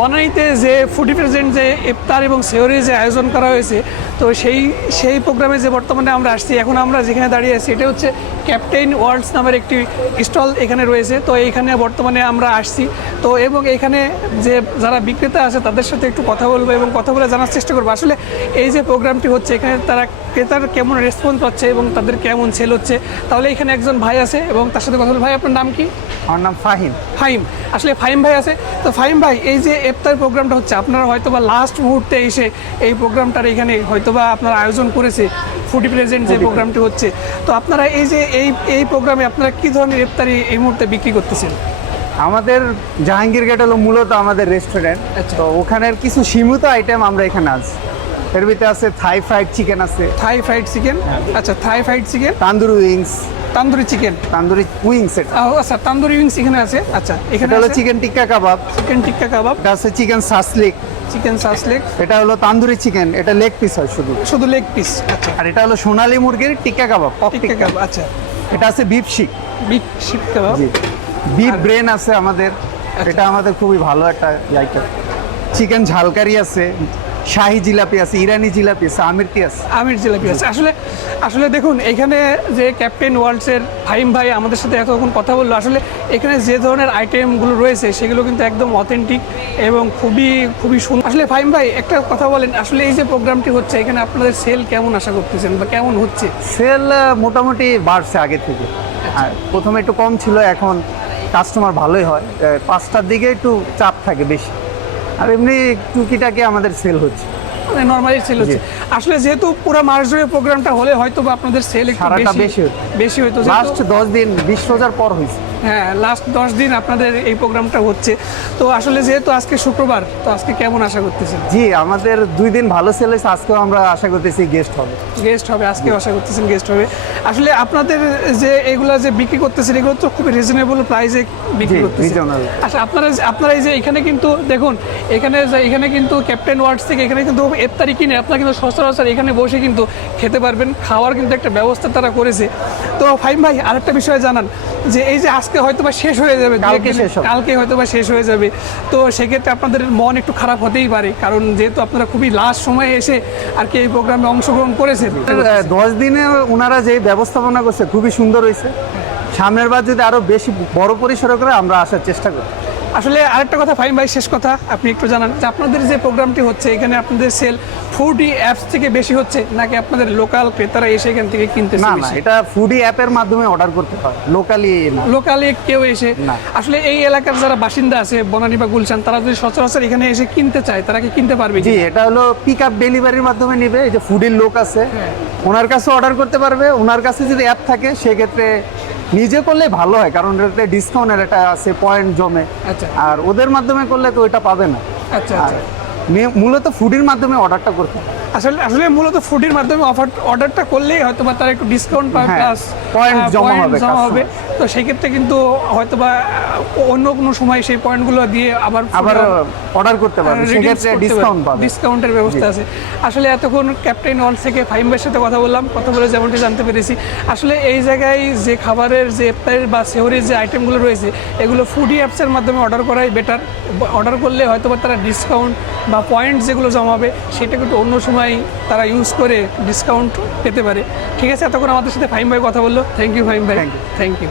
বনানীতে যে foodie present যে ইফতার এবং সেহরি যে আয়োজন করা হয়েছে, তো সেই প্রোগ্রামে যে বর্তমানে আমরা আসছি, এখন আমরা যেখানে দাঁড়িয়ে আছি এটা হচ্ছে ক্যাপ্টেন ওয়ার্ল্ডস নামের একটি স্টল এখানে রয়েছে। তো এইখানে বর্তমানে আমরা আসছি, তো এবং এখানে যে যারা বিক্রেতা আছে তাদের সাথে একটু কথা বলবো এবং কথা বলে জানার চেষ্টা করবো আসলে এই যে প্রোগ্রামটি হচ্ছে এখানে তারা ক্রেতার কেমন রেসপন্স পাচ্ছে এবং তাদের কেমন সেল হচ্ছে। তাহলে এখানে একজন ভাই আছে এবং তার সাথে কথা বলবো। ভাই, আপনার নাম কি? আমার নাম ফাহিম। ফাহিম, আসলে ফাহিম ভাই আছে। তো ফাহিম ভাই, এই যে ইফতার প্রোগ্রামটা হচ্ছে আপনারা হয়তোবা লাস্ট মুহূর্তে এসে এই প্রোগ্রামটার এখানে হয়তোবা আপনারা আয়োজন করেছে ফুডি প্রেজেন্ট যে প্রোগ্রামটি হচ্ছে, তো আপনারা এই যে এই প্রোগ্রামে আপনারা কী ধরনের ইফতারি এই মুহূর্তে বিক্রি করতেছেন? আমাদের জাহাঙ্গীর গেট হলো মূলত আমাদের রেস্টুরেন্ট। আচ্ছা। তো ওখানের কিছু সীমিত আইটেম আমরা এখানে আছি। এর ভিতরে আছে থাই ফ্রাইড চিকেন আছে, থাই ফ্রাইড চিকেন, আচ্ছা থাই fried chicken, tandoori wings, tandoori chicken, tandoori wings, এটা আচ্ছা তান্দুরি উইংস এখানে আছে। আচ্ছা, এখানে হলো আছে চিকেন টিক্কা কাবাব, চিকেন টিক্কা কাবাব, এটা আছে চিকেন সাসলিক, চিকেন সাসলেক, এটা হলো তান্দুরি চিকেন, এটা লেগ পিস হয় শুধু, শুধু লেগ পিস। আচ্ছা, আর এটা হলো সোনালী মুরগির টিক্কা কাবাব, পক টিক্কা টিক্কা। কাবাব, আচ্ছা এটা আছে বিফ শিক, বিফ শিক কাবাব, জি, বিফ আর- ব্রেন আছে আমাদের, এটা আমাদের খুবই ভালো একটা আইটেম। চিকেন ঝালকারি আছে, শাহি জিলাপি আছে, ইরানি জিলাপি আছে, আমিরতি আছে। আমির জিলাপি আছে। আসলে আসলে দেখুন, এখানে যে ক্যাপ্টেন ওয়ার্ল্ডসের ফাহিম ভাই আমাদের সাথে এতক্ষণ কথা বললো, আসলে এখানে যে ধরনের আইটেমগুলো রয়েছে সেগুলো কিন্তু একদম অথেন্টিক এবং খুবই খুবই সুন্দর। আসলে ফাহিম ভাই, একটা কথা বলেন, আসলে এই যে প্রোগ্রামটি হচ্ছে এখানে আপনাদের সেল কেমন আশা করতেছেন বা কেমন হচ্ছে? সেল মোটামুটি বাড়ছে আগে থেকে। আর প্রথমে একটু কম ছিল, এখন কাস্টমার ভালোই হয়। 5টার দিকে একটু চাপ থাকে বেশি, আর এমনি টুকিটাকে আমাদের সেল হচ্ছে। মানে নর্মালি সেল হচ্ছে। আসলে যেহেতু পুরো মাস জুড়ে প্রোগ্রামটা হলে হয়তো বা আপনাদের সেল একটু সারাটা বেশি বেশি হতো। লাস্ট 10 দিন 20 রোজার পর হয়েছে। হ্যাঁ, লাস্ট 10 দিন আপনাদের এই প্রোগ্রামটা হচ্ছে। তো আসলে যেহেতু আজকে শুক্রবার, তো আজকে কেমন আশা করতেছেন? জি, আমাদের 2 দিন ভালো সেল হয়েছে। আজকেও আমরা আশা করতেছি গেস্ট হবে। গেস্ট হবে, আজকেও আশা করতেছেন গেস্ট হবে। আসলে আপনাদের যে এগুলা যে বিক্রি করতেছেন এগুলো তো খুবই রিজনেবল প্রাইসে বিক্রি জি, করতেছেন। reasonable। আচ্ছা, আপনারা এই যে এখানে কিন্তু দেখুন, এখানে কিন্তু ক্যাপ্টেন ওয়ার্ডস থেকে এখানে কিন্তু ইফতারি কিনে আপনারা কিন্তু সচরাচর এখানে বসে কিন্তু খেতে পারবেন। খাওয়ার কিন্তু একটা ব্যবস্থা তারা করেছে। তো ফাহিম ভাই, আরেকটা বিষয় জানান যে এই যে আজকে হয়তো বা শেষ হয়ে যাবে, কালকে হয়তো বা শেষ হয়ে যাবে, তো সেক্ষেত্রে আপনাদের মন একটু খারাপ হতেই পারে, কারণ যেহেতু আপনারা খুবই লাস্ট সময়ে এসে আর কি এই প্রোগ্রামে অংশগ্রহণ করেছেন। 10 দিনে ওনারা যে ব্যবস্থাপনা করছে খুবই সুন্দর হয়েছে। সামনের বার যদি আরো বেশি বড় পরিসরে করে আমরা আসার চেষ্টা করি। আসলে আরেকটা কথা ফাহিম ভাই, শেষ কথা, আপনি একটু জানান যে আপনাদের যে প্রোগ্রামটি হচ্ছে এখানে আপনাদের সেল ফুডি অ্যাপস থেকে বেশি হচ্ছে নাকি আপনাদের লোকাল ক্রেতারা এসে এখান থেকে কিনতেছে? না, এটা ফুডি অ্যাপের মাধ্যমে অর্ডার করতে হয়, লোকালি না। লোকালি কেউ এসে না। আসলে এই এলাকার যারা বাসিন্দা আছে বনানী বা গুলশান, তারা যদি সচরাচর এখানে এসে কিনতে চায় তারা কি কিনতে পারবে? জি, এটা হলো পিক আপ ডেলিভারির মাধ্যমে নেবে। এই যে ফুডির লোক আছে, ওনার কাছে অর্ডার করতে পারবে। ওনার কাছে যদি অ্যাপ থাকে সেক্ষেত্রে নিজে করলে ভালো হয়, কারণ এটাতে ডিসকাউন্টের একটা আছে, পয়েন্ট জমে। আচ্ছা আর ওদের মাধ্যমে করলে তো ওইটা পাবে না। আচ্ছা আর আচ্ছা। মূলত ফুডির মাধ্যমে অর্ডারটা করতে হয়। আসলে মূলত ফুডের মাধ্যমে অর্ডারটা করলেই হয়তো বা তারা একটু ডিসকাউন্ট পাবে, হ্যাঁ, প্লাস point জমা হবে হবে। তো সেই ক্ষেত্রে কিন্তু হয়তো বা অন্য কোনো সময় সেই পয়েন্টগুলো দিয়ে আবার অর্ডার করতে পারবে, সেক্ষেত্রে ডিসকাউন্ট পাবে। ডিসকাউন্টের ব্যবস্থা আছে। আসলে এতক্ষণ ক্যাপ্টেন ওয়ার্ল্ড থেকে ফাহিম ভাইয়ের সাথে কথা বললাম, কথা বলে যেমনটি জানতে পেরেছি আসলে এই জায়গায় যে খাবারের যে ইফতারের বা সেহরির যে আইটেমগুলো রয়েছে এগুলো ফুডি অ্যাপসের মাধ্যমে অর্ডার করাই বেটার। অর্ডার করলে হয়তো বা তারা ডিসকাউন্ট বা পয়েন্ট যেগুলো জমাবে সেটা কিন্তু অন্য সময় তারা ইউজ করে ডিসকাউন্ট পেতে পারে। ঠিক আছে, এতক্ষণ আমাদের সাথে ফাহিম ভাই কথা বললো। থ্যাংক ইউ ফাহিম ভাই, থ্যাংক ইউ।